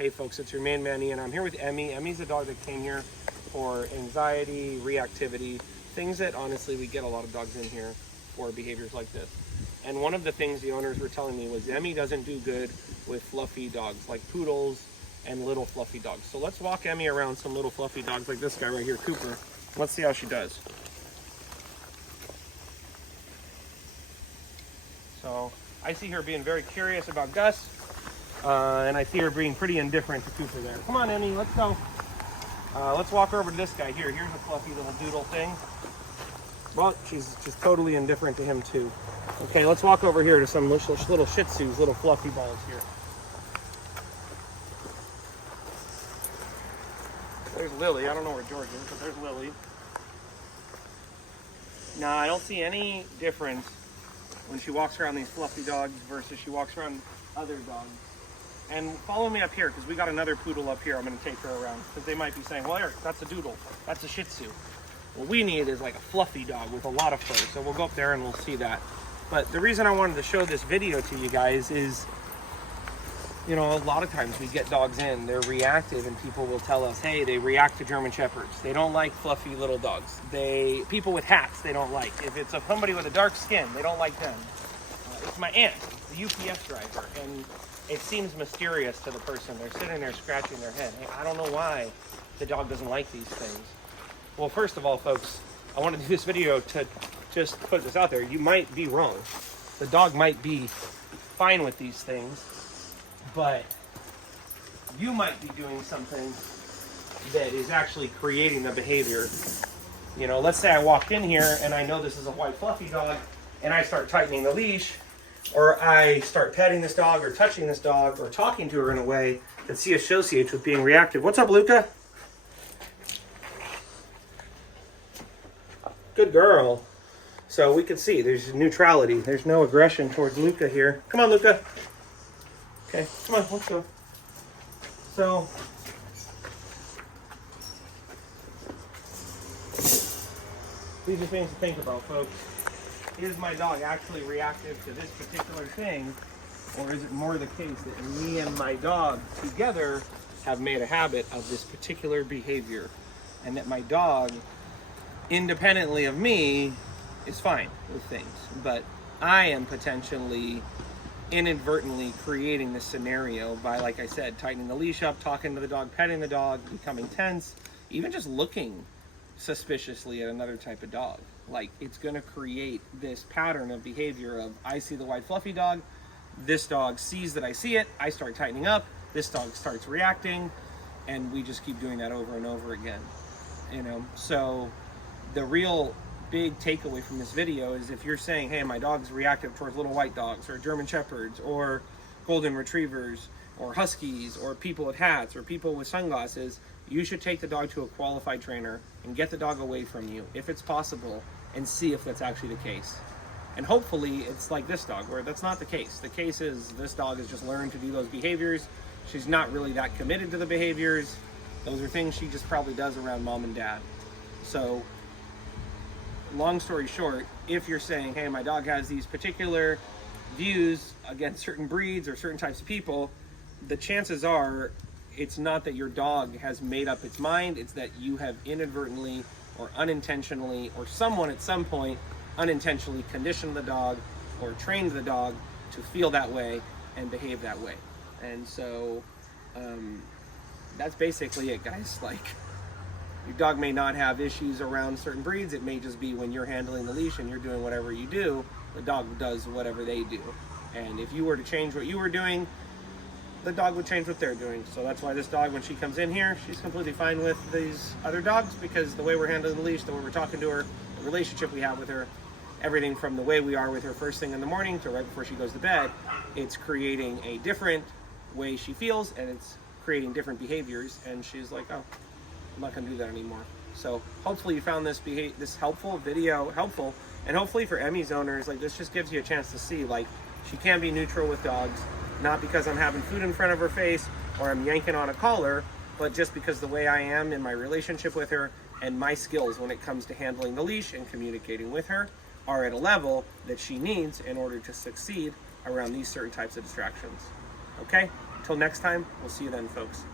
Hey folks, it's your main man Ian. I'm here with Emmy. Emmy's a dog that came here for anxiety, reactivity, things that honestly we get a lot of dogs in here for behaviors like this. And one of the things the owners were telling me was Emmy doesn't do good with fluffy dogs like poodles and little fluffy dogs. So let's walk Emmy around some little fluffy dogs like this guy right here, Cooper. Let's see how she does. So I see her being very curious about Gus. And I see her being pretty indifferent to Cooper there. Come on, Emmy, let's go. Let's walk over to this guy here. Here's a fluffy little doodle thing. Well, she's just totally indifferent to him too. Okay, let's walk over here to some little Shih Tzus, little fluffy balls here. There's Lily. I don't know where George is, but there's Lily. Now, I don't see any difference when she walks around these fluffy dogs versus she walks around other dogs. And follow me up here, because we got another poodle up here I'm going to take her around. Because they might be saying, well, Eric, that's a doodle. That's a Shih Tzu. What we need is like a fluffy dog with a lot of fur. So we'll go up there and we'll see that. But the reason I wanted to show this video to you guys is, you know, a lot of times we get dogs in, they're reactive, and people will tell us, hey, they react to German Shepherds. They don't like fluffy little dogs. People with hats, they don't like. If it's somebody with a dark skin, they don't like them. It's my aunt, the UPS driver, and it seems mysterious to the person. They're sitting there scratching their head. Hey, I don't know why the dog doesn't like these things. Well, first of all, folks, I want to do this video to just put this out there. You might be wrong. The dog might be fine with these things, but you might be doing something that is actually creating the behavior. You know, let's say I walked in here and I know this is a white fluffy dog and I start tightening the leash, or I start petting this dog or touching this dog or talking to her in a way that she associates with being reactive. What's up, Luca? Good girl. So we can see there's neutrality. There's no aggression towards Luca here. Come on, Luca. Okay, come on, let's go. So, these are things to think about, folks. Is my dog actually reactive to this particular thing, or is it more the case that me and my dog together have made a habit of this particular behavior, and that my dog, independently of me, is fine with things, but I am potentially inadvertently creating this scenario by, like I said, tightening the leash up, talking to the dog, petting the dog, becoming tense, even just looking suspiciously at another type of dog. Like, it's going to create this pattern of behavior of, I see the white fluffy dog, this dog sees that I see it, I start tightening up, this dog starts reacting, and we just keep doing that over and over again. You know, so the real big takeaway from this video is, if you're saying, hey, my dog's reactive towards little white dogs or German Shepherds or golden retrievers or huskies or people with hats or people with sunglasses, you should take the dog to a qualified trainer and get the dog away from you, if it's possible, and see if that's actually the case. And hopefully it's like this dog, where that's not the case. The case is this dog has just learned to do those behaviors. She's not really that committed to the behaviors. Those are things she just probably does around mom and dad. So, long story short, if you're saying, hey, my dog has these particular views against certain breeds or certain types of people, the chances are it's not that your dog has made up its mind, it's that you have inadvertently or unintentionally, or someone at some point unintentionally conditioned the dog or trained the dog to feel that way and behave that way. And so that's basically it, guys. Like, your dog may not have issues around certain breeds. It may just be when you're handling the leash and you're doing whatever you do, the dog does whatever they do. And if you were to change what you were doing, the dog would change what they're doing. So that's why this dog, when she comes in here, she's completely fine with these other dogs, because the way we're handling the leash, the way we're talking to her, the relationship we have with her, everything from the way we are with her first thing in the morning to right before she goes to bed, it's creating a different way she feels, and it's creating different behaviors, and she's like, oh, I'm not gonna do that anymore. So hopefully you found this helpful video helpful, and hopefully for Emmy's owners, like, this just gives you a chance to see, like, she can be neutral with dogs, not because I'm having food in front of her face or I'm yanking on a collar, but just because the way I am in my relationship with her and my skills when it comes to handling the leash and communicating with her are at a level that she needs in order to succeed around these certain types of distractions. Okay? Till next time, we'll see you then, folks.